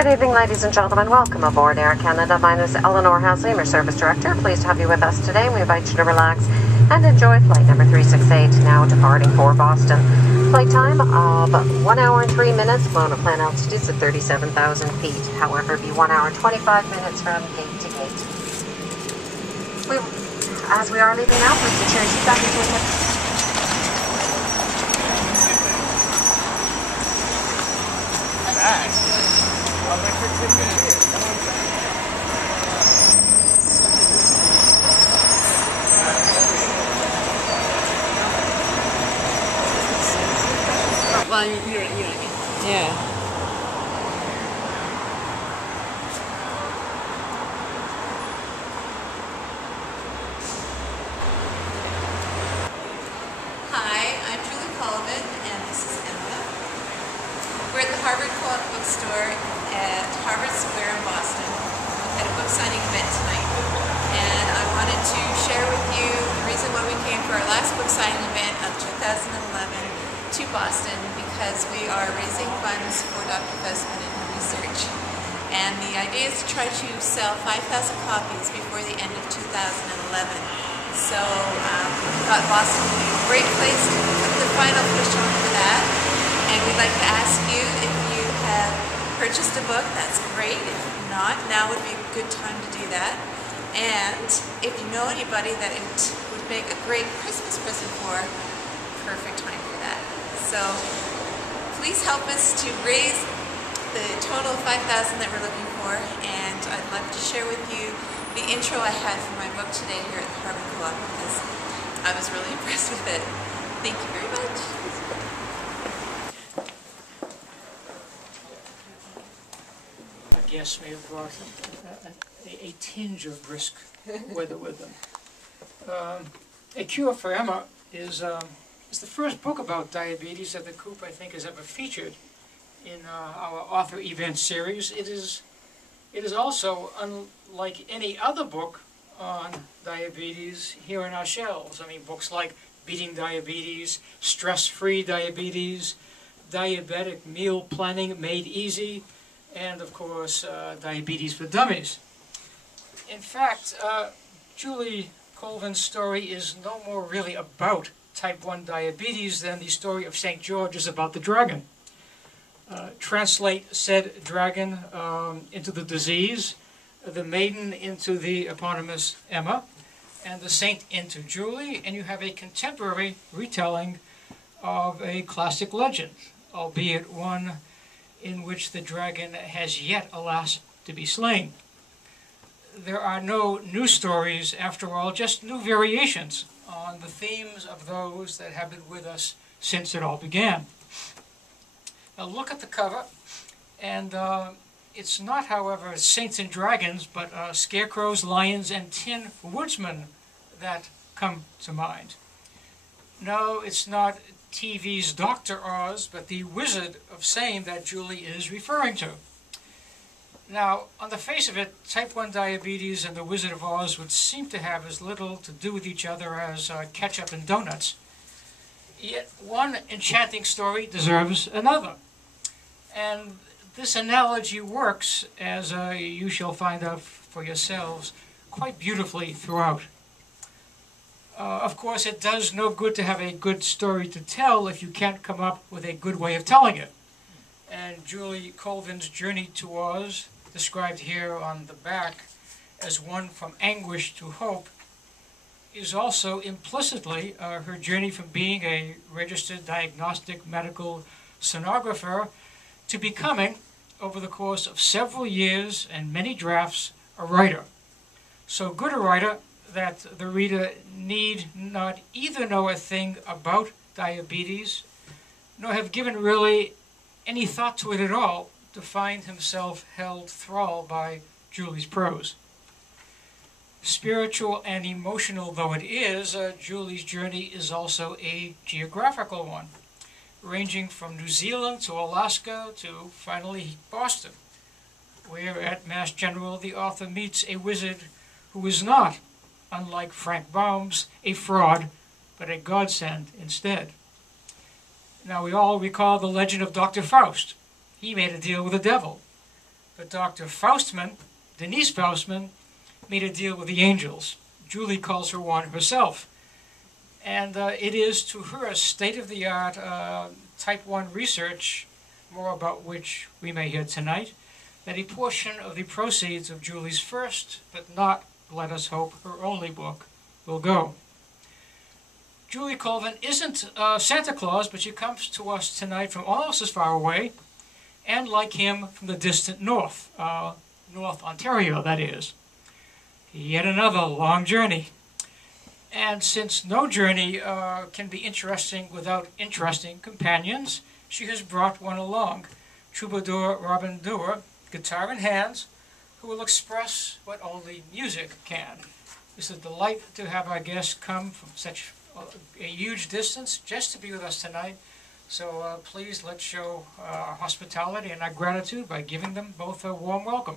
Good evening, ladies and gentlemen. Welcome aboard Air Canada. My name is Eleanor Hasley, your service director. Pleased to have you with us today. We invite you to relax and enjoy flight number 368, now departing for Boston. Flight time of 1 hour and 3 minutes, flown at plane altitudes at 37,000 feet. However, be 1 hour and 25 minutes from gate to gate. As we are leaving now, please ensure you back into the Well, you know what I mean. Yeah. Hi, I'm Julie Colvin, and this is Emma. We're at the Harvard Coop Bookstore at Harvard Square in Boston. We had a book signing event tonight, and I wanted to share with you the reason why we came for our last book signing event of 2011 to Boston, because we are raising funds for Dr. Fussman and her research. And the idea is to try to sell 5,000 copies before the end of 2011. So we thought Boston would be a great place to put the final push on for that. And we'd like to ask you, if you have purchased a book, that's great. If not, now would be a good time to do that. And if you know anybody that it would make a great Christmas present for, perfect time for that. So please help us to raise the total 5,000 that we're looking for, and I'd like to share with you the intro I had for my book today here at the Harvard Coop, because I was really impressed with it. Thank you very much. Our guests may have brought a tinge of brisk weather with them. A Cure for Emma is the first book about diabetes that the Coop, I think, has ever featured in our author event series. It is also, unlike any other book on diabetes here in our shelves. I mean, books like Beating Diabetes, Stress-Free Diabetes, Diabetic Meal Planning Made Easy, and of course, Diabetes for Dummies. In fact, Julie Colvin's story is no more really about type 1 diabetes than the story of St. George is about the dragon. Translate said dragon into the disease, the maiden into the eponymous Emma, and the saint into Julie, and you have a contemporary retelling of a classic legend, albeit one in which the dragon has yet, alas, to be slain. There are no new stories, after all, just new variations on the themes of those that have been with us since it all began. Now look at the cover, and it's not, however, saints and dragons, but scarecrows, lions, and tin woodsmen that come to mind. No, it's not TV's Dr. Oz, but the Wizard of Same that Julie is referring to. Now, on the face of it, type 1 diabetes and the Wizard of Oz would seem to have as little to do with each other as ketchup and donuts. Yet one enchanting story deserves another. And this analogy works, as you shall find out for yourselves, quite beautifully throughout. Of course, it does no good to have a good story to tell if you can't come up with a good way of telling it. And Julie Colvin's journey to Oz, described here on the back as one from anguish to hope, is also implicitly her journey from being a registered diagnostic medical sonographer to becoming, over the course of several years and many drafts, a writer. So good a writer that the reader need not either know a thing about diabetes, nor have given really any thought to it at all, to find himself held thrall by Julie's prose. Spiritual and emotional though it is, Julie's journey is also a geographical one, ranging from New Zealand to Alaska to finally Boston, where at Mass General the author meets a wizard who is not, unlike Frank Baum's, a fraud, but a godsend instead. Now we all recall the legend of Dr. Faust. He made a deal with the devil. But Dr. Faustman, Denise Faustman, made a deal with the angels. Julie calls her one herself. And it is, to her, a state-of-the-art type 1 research, more about which we may hear tonight, that a portion of the proceeds of Julie's first, but not, let us hope, her only book, will go. Julie Colvin isn't Santa Claus, but she comes to us tonight from almost as far away, and like him, from the distant north, North Ontario, that is. Yet another long journey. And since no journey can be interesting without interesting companions, she has brought one along, troubadour Robin Dewar, guitar in hands, who will express what only music can. It's a delight to have our guest come from such a huge distance just to be with us tonight. So please let's show our hospitality and our gratitude by giving them both a warm welcome.